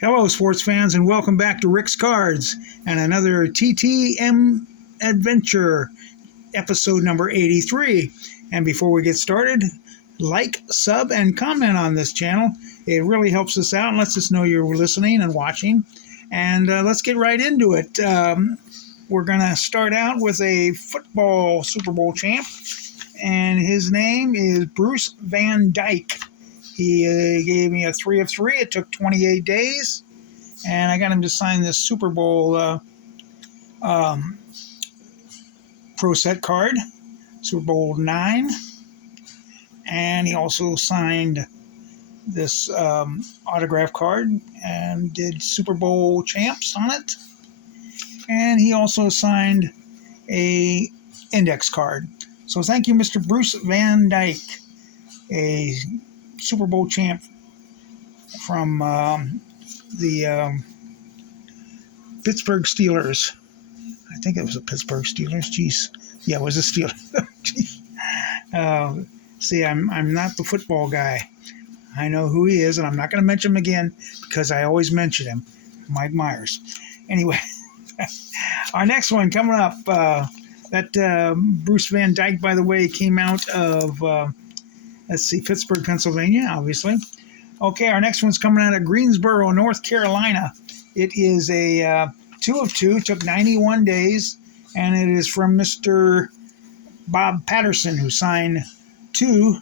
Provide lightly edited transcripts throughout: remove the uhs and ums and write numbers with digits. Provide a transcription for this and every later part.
Hello, sports fans, and welcome back to Rick's Cards and another TTM adventure, episode number 83. And before we get started, like, sub, and comment on this channel. It really helps us out and lets us know you're listening and watching. And let's get right into it. We're going to start out with a football Super Bowl champ, and his name is Bruce Van Dyke. He gave me a 3 of 3. It took 28 days, and I got him to sign this Super Bowl Pro Set card, Super Bowl 9, and he also signed this autograph card and did Super Bowl champs on it, and he also signed a index card. So thank you, Mr. Bruce Van Dyke, a Super Bowl champ from the Pittsburgh Steelers. I think it was the Pittsburgh Steelers. Jeez. Yeah, it was the Steelers. See, I'm not the football guy. I know who he is, and I'm not going to mention him again because I always mention him. Mike Myers. Anyway, our next one coming up, Bruce Van Dyke, by the way, came out of Pittsburgh, Pennsylvania, obviously. Okay, our next one's coming out of Greensboro, North Carolina. It is a 2 of 2, took 91 days, and it is from Mr. Bob Patterson, who signed 2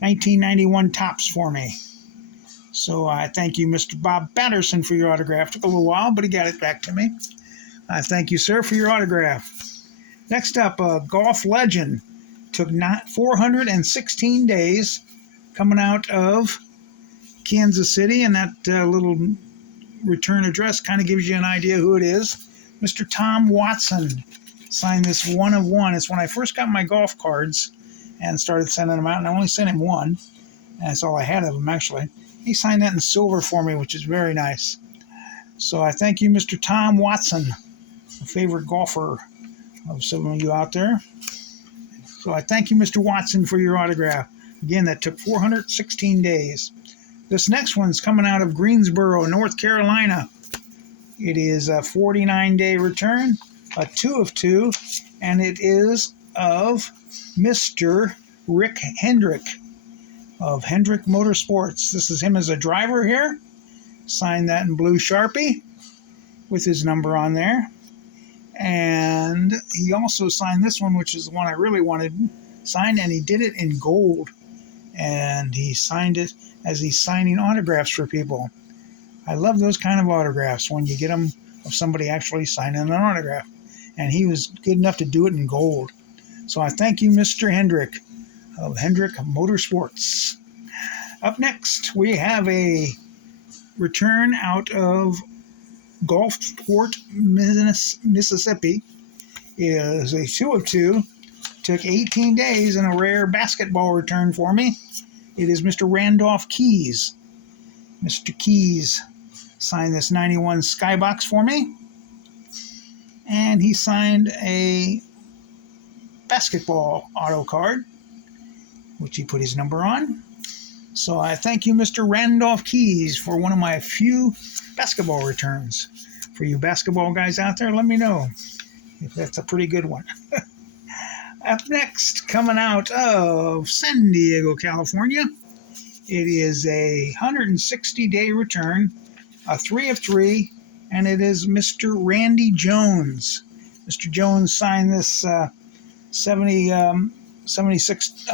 1991 tops for me. So I thank you, Mr. Bob Patterson, for your autograph. Took a little while, but he got it back to me. I thank you, sir, for your autograph. Next up, a golf legend. Took 416 days, coming out of Kansas City, and that little return address kind of gives you an idea who it is. Mr. Tom Watson signed this 1 of 1. It's when I first got my golf cards and started sending them out, and I only sent him one. That's all I had of them, actually. He signed that in silver for me, which is very nice. So I thank you, Mr. Tom Watson, a favorite golfer of some of you out there. So I thank you, Mr. Watson, for your autograph. Again, that took 416 days. This next one's coming out of Greensboro, North Carolina. It is a 49-day return, a 2 of 2, and it is of Mr. Rick Hendrick of Hendrick Motorsports. This is him as a driver here. Signed that in blue Sharpie with his number on there. And he also signed this one, which is the one I really wanted signed, and he did it in gold. And he signed it as he's signing autographs for people. I love those kind of autographs when you get them of somebody actually signing an autograph. And he was good enough to do it in gold. So I thank you, Mr. Hendrick of Hendrick Motorsports. Up next, we have a return out of Gulfport, Mississippi. It is a 2 of 2. Took 18 days and a rare basketball return for me. It is Mr. Randolph Keys. Mr. Keys signed this 91 Skybox for me. And he signed a basketball auto card, which he put his number on. So I thank you, Mr. Randolph Keys, for one of my few basketball returns. For you basketball guys out there, let me know if that's a pretty good one. Up next, coming out of San Diego, California, it is a 160-day return, a 3 of 3, and it is Mr. Randy Jones. Mr. Jones signed this 76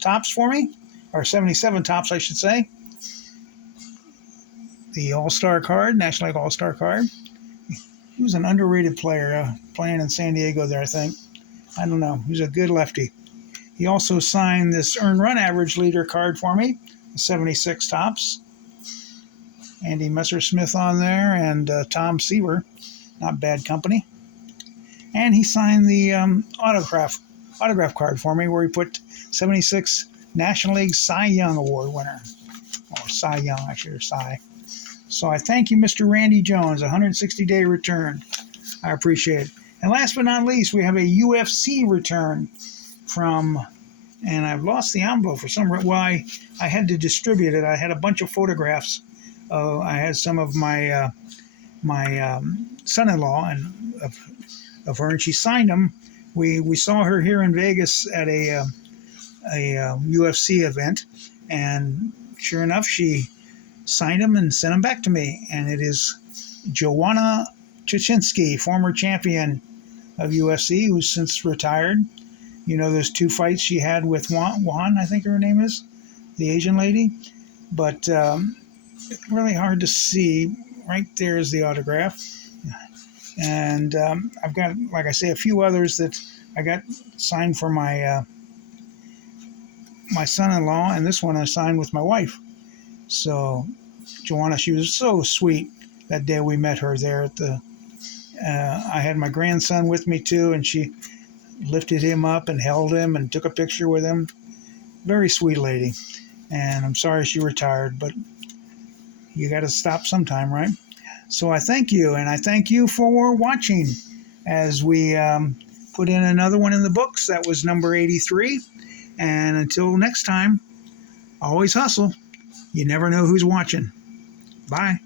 tops for me, or 77 tops, I should say. The All-Star card, National League All-Star card. He was an underrated player, playing in San Diego there, I think. I don't know. He was a good lefty. He also signed this earned run average leader card for me, 76 tops. Andy Messersmith on there, and Tom Seaver. Not bad company. And he signed the autograph card for me, where he put 76 National League Cy Young Award winner. Or Cy Young, actually, or Cy. So I thank you, Mr. Randy Jones, 160-day return. I appreciate it. And last but not least, we have a UFC return from, and I've lost the envelope for some reason. Well, I had to distribute it. I had a bunch of photographs I had some of my son-in-law and of her, and she signed them. We saw her here in Vegas at a UFC event, and sure enough, she signed them and sent them back to me. And it is Joanna Chichinski, former champion of UFC, who's since retired. You know, those 2 fights she had with Juan, I think her name is, the Asian lady. But really hard to see. Right there is the autograph. And I've got, like I say, a few others that I got signed for my my son-in-law, and this one I signed with my wife. So Joanna, she was so sweet that day we met her there at the. I had my grandson with me too, and she lifted him up and held him and took a picture with him. Very sweet lady. And I'm sorry she retired, but you got to stop sometime, right? So I thank you, and I thank you for watching as we put in another one in the books. That was number 83. And until next time, always hustle. You never know who's watching. Bye.